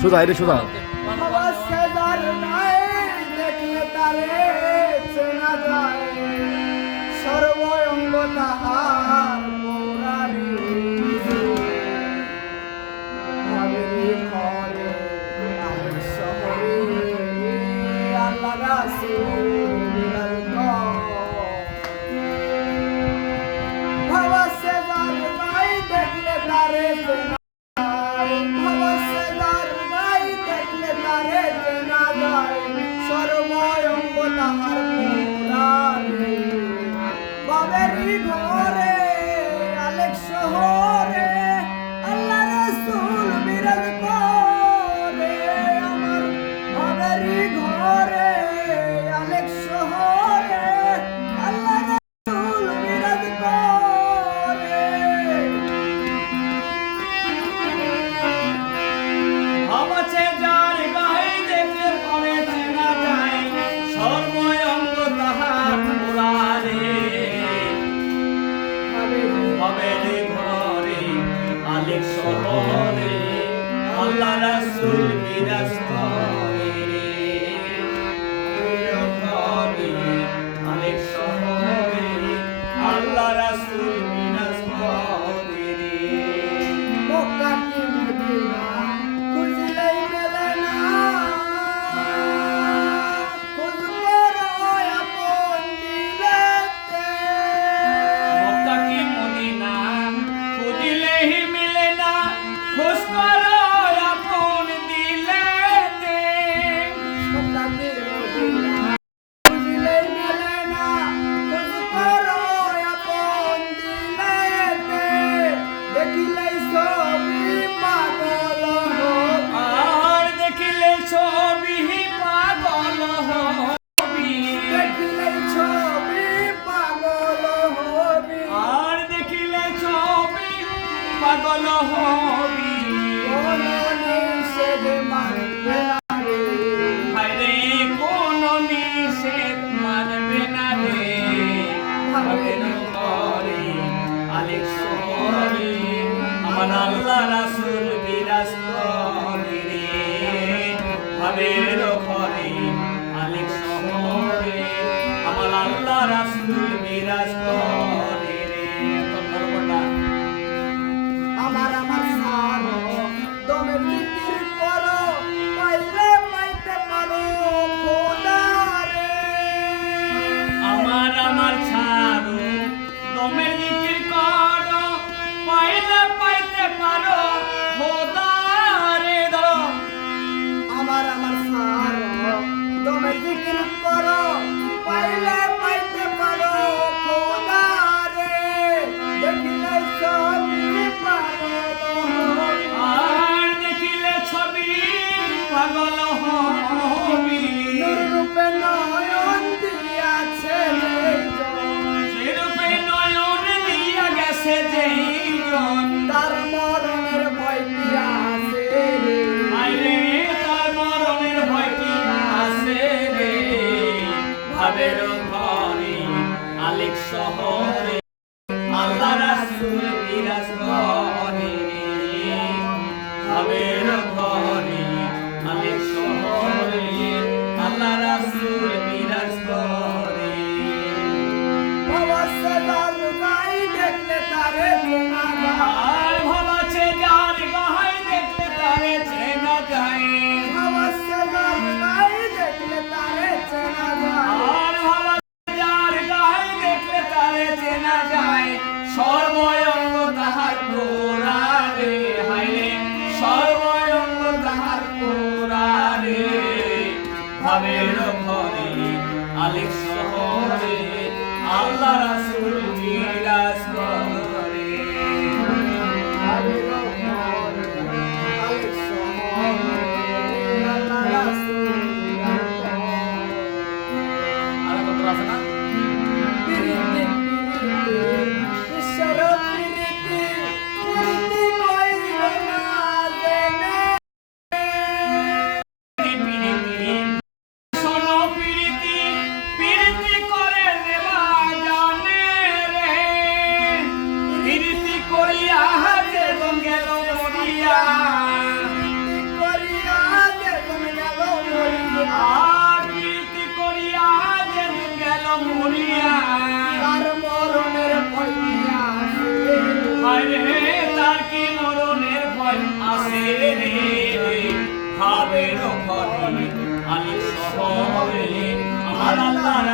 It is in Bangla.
সোজা এটা সোজা দেখলে তারে চেনা যায় সর্বঙ্গ তাহার মোরারি ভাবেরি ঘরে আলেক শহরে আল্লাহ রাসূল ভাবা সেজার নাই দেখলে তারে চেনা ভাবা সেজার নাই দেখলে তারে চেনা যায় সর্বঙ্গ তাহার মোরারি বাবেরি ঘরে আলেক শহরে আল্লাহ রাসূল বিরাজ করে আমার বাবেরি ঘরে আলেক শহরে আল্লাহ রাসূল বিরাজ করে ভাবাছে যার গায়ে দেখলে পরে চেনা যায় সর্বঙ্গ তাহার মোরারে ভাবেরি ঘরে আলেক শহরে আল্লাহ রাসূল বিরাজ করে আলেক শহরে আল্লাহ রাসূল বিরাজ করে মক্কা কি মদিনা খুঁজলেই মেলে না খোঁজ করো আপন দিলেতে মক্কা কি মদিনা খুঁজলেই মিলে না খোঁজ করো আপন দিলেতে মক্কা কি মদিনা খুঁজলেই মেলে না খোঁজ করো আপন দিলেতে দেখিলেই ছবি পাগল হবি আর দেখিলে ছবি পাগল হবি দেখিলেই ছবি পাগল হবি আর দেখিলে ছবি পাগল হবি কোনো নিষেধ মানবে না রে হায়রে কোন নিষেধ মানবে না রে ভাবের ঘরে আলেক শহরে আমার আল্লাহ রাসূল বিরাজ করে রে ভাবের ঘরে আলেক শহরে আমার আল্লাহ রাসূল বিরাজ করে রে তোমরা আমার সারো দমের জিকির করো পাইলে পাইতে পারো খোদা রে আমার ছাড়ো দমের জিকির করো পাইলে পাইতে পারো আর আল্লাহর